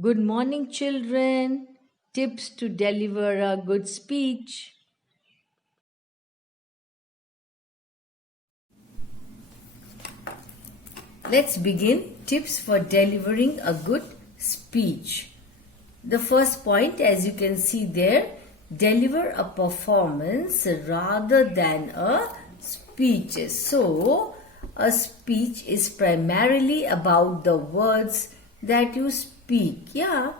Good morning, children. Tips to deliver a good speech. Let's begin. Tips for delivering a good speech. The first point, as you can see there, deliver a performance rather than a speech. So, a speech is primarily about the words that you speak. Yeah,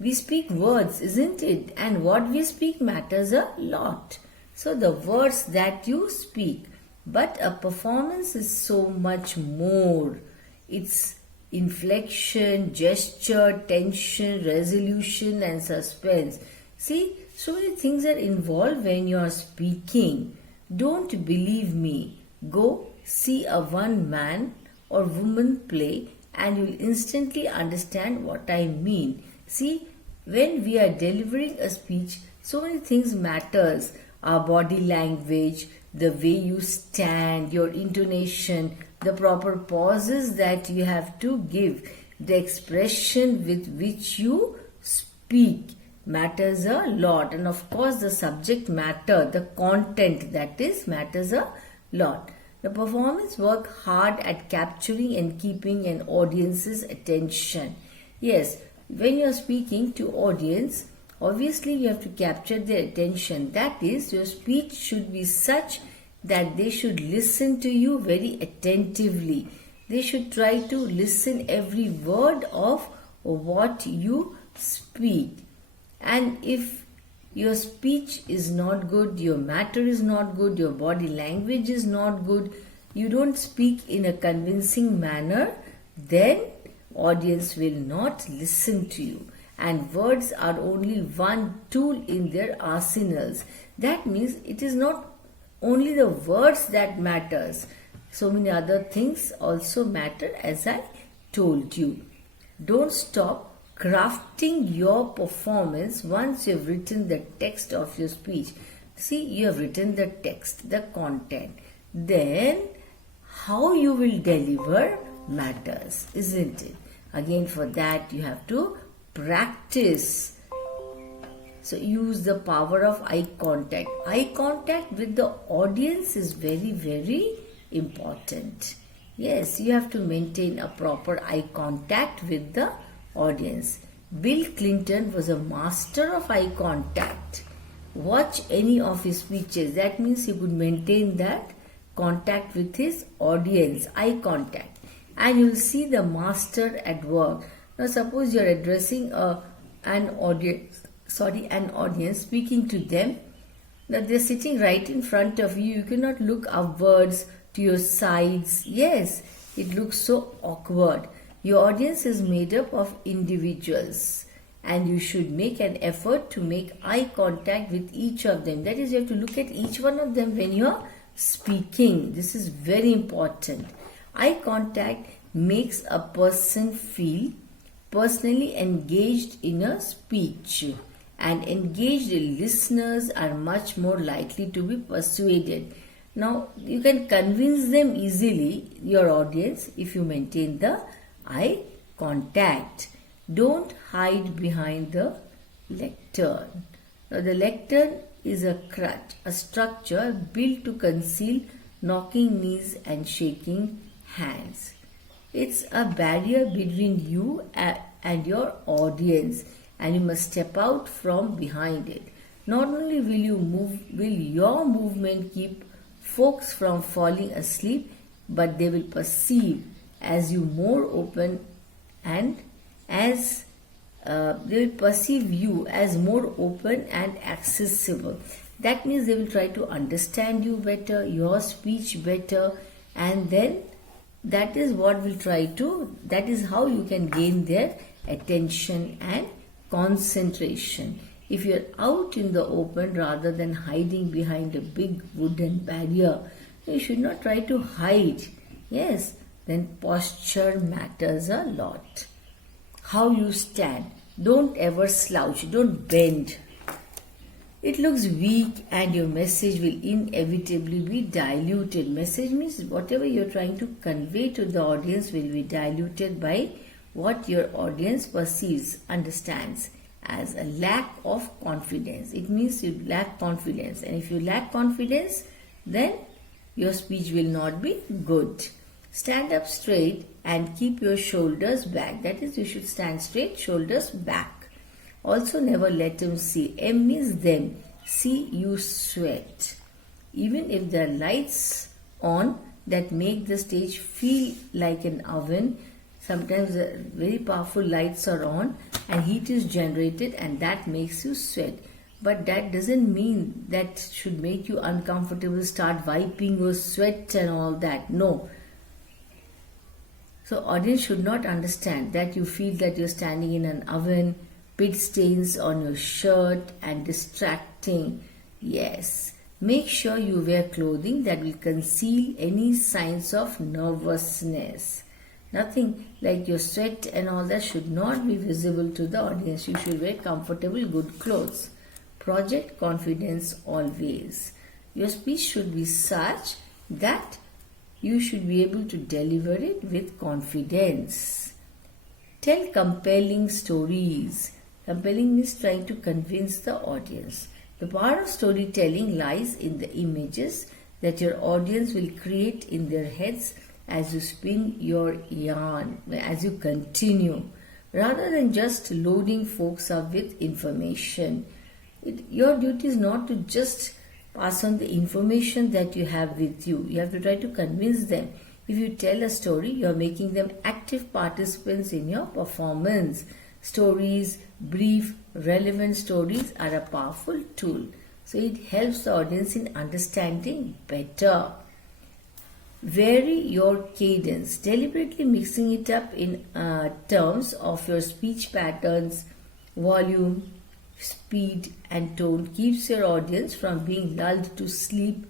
we speak words, isn't it? And what we speak matters a lot. So the words that you speak. But a performance is so much more. It's inflection, gesture, tension, resolution, and suspense. See, so many things are involved when you are speaking. Don't believe me. Go see a one man or woman play and you'll instantly understand what I mean. See, when we are delivering a speech, so many things matters. Our body language, the way you stand, your intonation, the proper pauses that you have to give, the expression with which you speak matters a lot. And of course, the subject matter, the content that is matters a lot. The performance work hard at capturing and keeping an audience's attention. Yes, when you are speaking to audience, obviously you have to capture their attention. That is, your speech should be such that they should listen to you very attentively. They should try to listen every word of what you speak. And if your speech is not good, your matter is not good, your body language is not good, you don't speak in a convincing manner, then audience will not listen to you. And words are only one tool in their arsenals. That means it is not only the words that matters. So many other things also matter, as I told you. Don't stop crafting your performance once you've written the text of your speech. See, you have written the text, the content. Then how you will deliver matters, isn't it? Again, for that you have to practice. So use the power of eye contact. Eye contact with the audience is very, very important. Yes, you have to maintain a proper eye contact with the audience. Bill Clinton was a master of eye contact. Watch any of his speeches. That means he could maintain that contact with his audience, eye contact. And you'll see the master at work. Now suppose you're addressing an audience, speaking to them. Now they're sitting right in front of you. You cannot look upwards to your sides. Yes, it looks so awkward. Your audience is made up of individuals and you should make an effort to make eye contact with each of them. That is, you have to look at each one of them when you're speaking. This is very important. Eye contact makes a person feel personally engaged in a speech, and engaged listeners are much more likely to be persuaded. Now, you can convince them easily, your audience, if you maintain the eye contact. Don't hide behind the lectern. Now, the lectern is a crutch, a structure built to conceal knocking knees and shaking hands. It's a barrier between you and your audience, and you must step out from behind it. Not only will your movement keep folks from falling asleep, but they will perceive as you more open and as they will perceive you as more open and accessible. That means they will try to understand you better, your speech better, and then that is how you can gain their attention and concentration. If you're out in the open rather than hiding behind a big wooden barrier, you should not try to hide. Yes, then posture matters a lot. How you stand. Don't ever slouch. Don't bend. It looks weak and your message will inevitably be diluted. Message means whatever you're trying to convey to the audience will be diluted by what your audience perceives, understands as a lack of confidence. It means you lack confidence, and if you lack confidence, then your speech will not be good. Stand up straight and keep your shoulders back. That is, you should stand straight, shoulders back. Also, never let them see. M means them. See you sweat. Even if there are lights on that make the stage feel like an oven, sometimes very powerful lights are on and heat is generated and that makes you sweat. But that doesn't mean that should make you uncomfortable, start wiping your sweat and all that. No. So audience should not understand that you feel that you're standing in an oven, pit stains on your shirt and distracting. Yes. Make sure you wear clothing that will conceal any signs of nervousness. Nothing like your sweat and all that should not be visible to the audience. You should wear comfortable, good clothes. Project confidence always. Your speech should be such that you should be able to deliver it with confidence. Tell compelling stories. Compelling means trying to convince the audience. The power of storytelling lies in the images that your audience will create in their heads as you spin your yarn, as you continue, rather than just loading folks up with information. Your duty is not to just pass on the information that you have with you. You have to try to convince them. If you tell a story, you are making them active participants in your performance. Stories, brief, relevant stories are a powerful tool. So it helps the audience in understanding better. Vary your cadence, deliberately mixing it up in terms of your speech patterns, volume, speed and tone keeps your audience from being lulled to sleep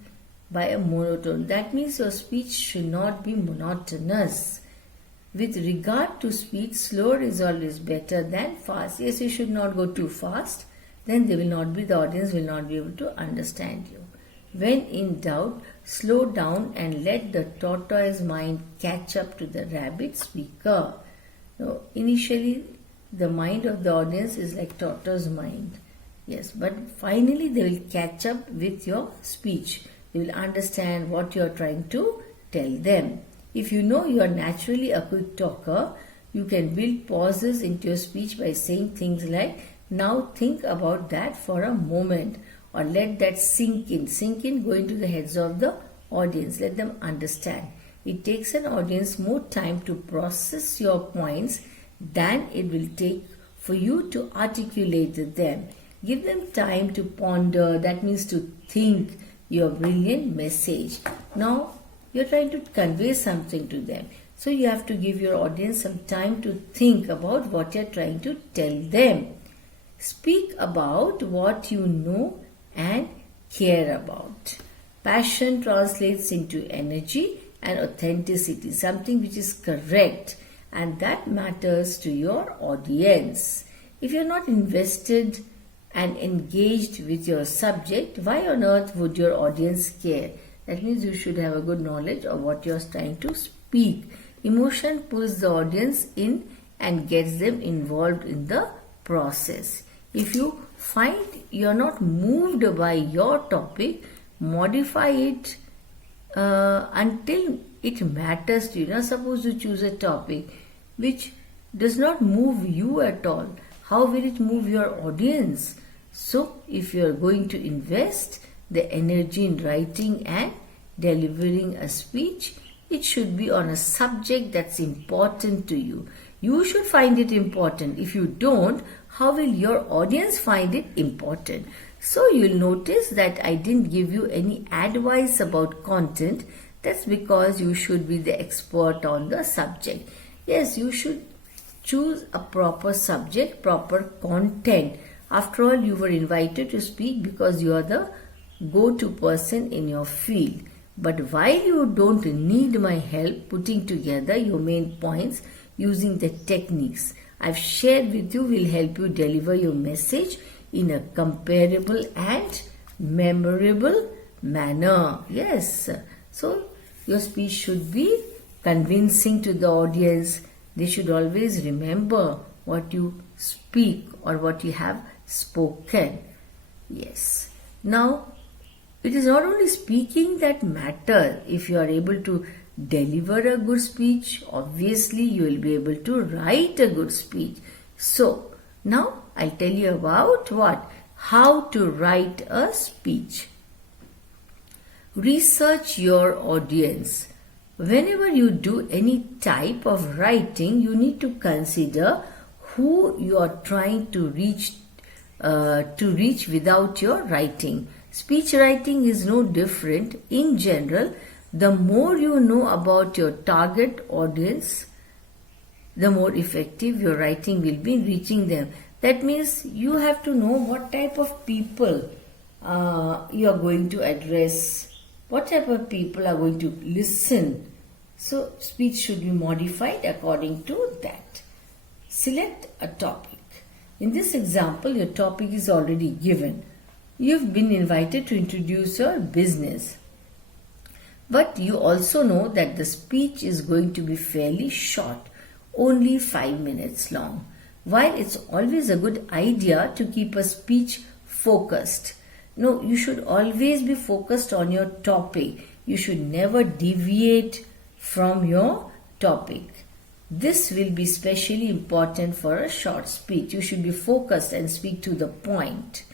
by a monotone. That means your speech should not be monotonous. With regard to speed, slower is always better than fast. Yes, you should not go too fast. Then the audience will not be able to understand you. When in doubt, slow down and let the tortoise mind catch up to the rabbit speaker. Now, initially, the mind of the audience is like tortoise mind. Yes, but finally they will catch up with your speech. They will understand what you are trying to tell them. If you know you are naturally a quick talker, you can build pauses into your speech by saying things like, now think about that for a moment, or let that sink in. Sink in, go into the heads of the audience. Let them understand. It takes an audience more time to process your points than it will take for you to articulate them. Give them time to ponder, that means to think your brilliant message. Now, you're trying to convey something to them. So you have to give your audience some time to think about what you're trying to tell them. Speak about what you know and care about. Passion translates into energy and authenticity, something which is correct, and that matters to your audience. If you're not invested and engaged with your subject, why on earth would your audience care? That means you should have a good knowledge of what you're trying to speak. Emotion pulls the audience in and gets them involved in the process. If you find you're not moved by your topic, modify it until it matters to you. Now, suppose you choose a topic which does not move you at all. How will it move your audience? So, if you are going to invest the energy in writing and delivering a speech, it should be on a subject that's important to you. You should find it important. If you don't, how will your audience find it important? So you'll notice that I didn't give you any advice about content. That's because you should be the expert on the subject. Yes, you should choose a proper subject, proper content. After all, you were invited to speak because you are the go-to person in your field. But while you don't need my help putting together your main points using the techniques I've shared with you will help you deliver your message in a comparable and memorable manner. Yes. So your speech should be convincing to the audience, They should always remember what you speak or what you have spoken. Yes. Now, it is not only speaking that matters. If you are able to deliver a good speech, obviously you will be able to write a good speech. So, now I'll tell you about what? How to write a speech. Research your audience. Whenever you do any type of writing, you need to consider who you are trying to reach without your writing. Speech writing is no different. In general, the more you know about your target audience, the more effective your writing will be in reaching them. That means you have to know what type of people you are going to address, what type of people are going to listen. So speech should be modified according to that. Select a topic. In this example, your topic is already given. You've been invited to introduce your business. But you also know that the speech is going to be fairly short, only 5 minutes long. While it's always a good idea to keep a speech focused. No, you should always be focused on your topic. You should never deviate from your topic. This will be especially important for a short speech. You should be focused and speak to the point.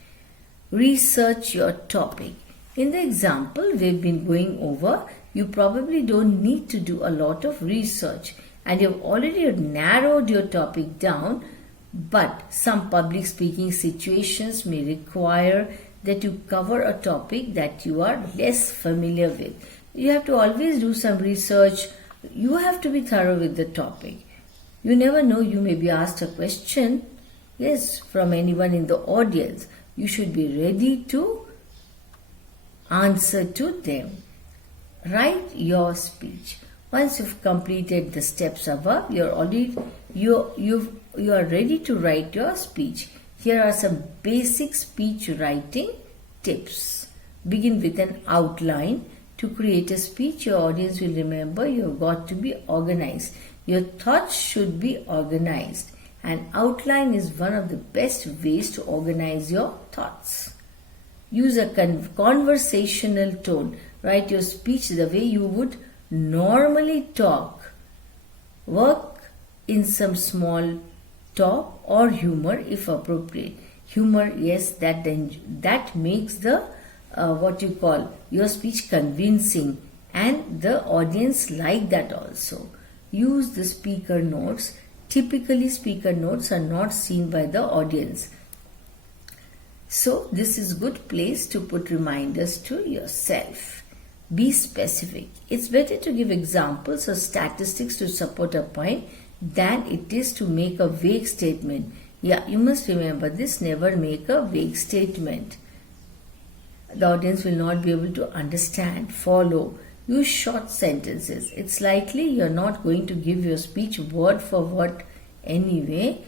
Research your topic. In the example we've been going over, you probably don't need to do a lot of research and you've already narrowed your topic down, but some public speaking situations may require that you cover a topic that you are less familiar with. You have to always do some research. You have to be thorough with the topic. You never know, you may be asked a question, yes, from anyone in the audience. You should be ready to answer to them. Write your speech. Once you've completed the steps above, you are ready to write your speech. Here are some basic speech writing tips. Begin with an outline. To create a speech, your audience will remember you have got to be organized. Your thoughts should be organized. An outline is one of the best ways to organize your thoughts. Use a conversational tone. Write your speech the way you would normally talk. Work in some small talk or humor if appropriate. Humor, yes, that makes the your speech convincing, and the audience like that also. Use the speaker notes. Typically, speaker notes are not seen by the audience. So, this is a good place to put reminders to yourself. Be specific. It's better to give examples or statistics to support a point than it is to make a vague statement. Yeah, you must remember this, never make a vague statement. The audience will not be able to understand, follow. Use short sentences. It's likely you're not going to give your speech word for word anyway.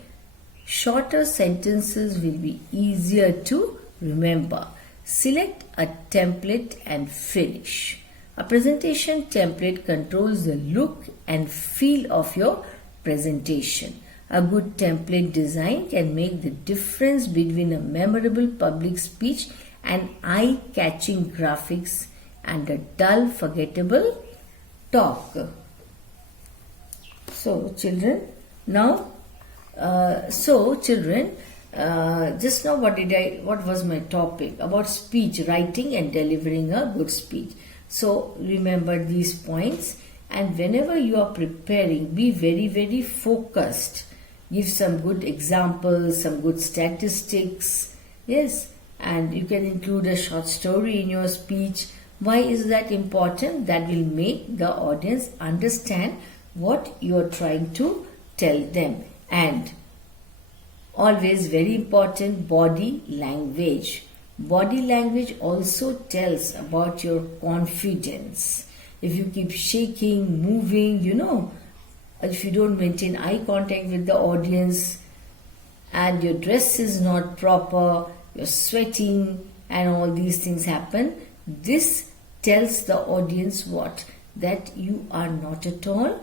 Shorter sentences will be easier to remember. Select a template and finish. A presentation template controls the look and feel of your presentation. A good template design can make the difference between a memorable public speech and eye-catching graphics and a dull, forgettable talk. So, children, just now what was my topic? About speech, writing and delivering a good speech. So, remember these points, and whenever you are preparing, be very, very focused. Give some good examples, some good statistics. Yes. And you can include a short story in your speech. Why is that important? That will make the audience understand what you are trying to tell them. And always very important, body language. Body language also tells about your confidence. If you keep shaking, moving, if you don't maintain eye contact with the audience and your dress is not proper, you're sweating and all these things happen, this tells the audience what? That you are not at all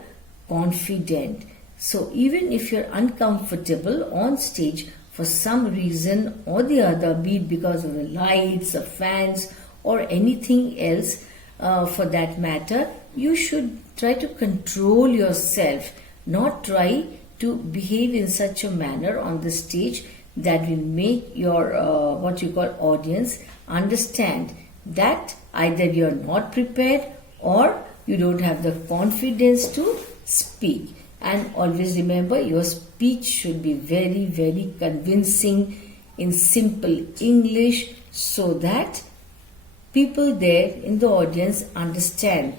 confident. So even if you're uncomfortable on stage for some reason or the other, be it because of the lights, the fans, or anything else for that matter, you should try to control yourself, not try to behave in such a manner on the stage that will make your what you call audience understand that either you're not prepared or you don't have the confidence to speak. And always remember, your speech should be very, very convincing in simple English so that people there in the audience understand,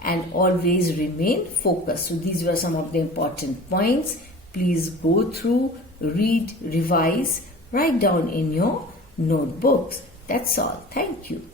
and always remain focused. So these were some of the important points. Please go through, read, revise, write down in your notebooks. That's all. Thank you.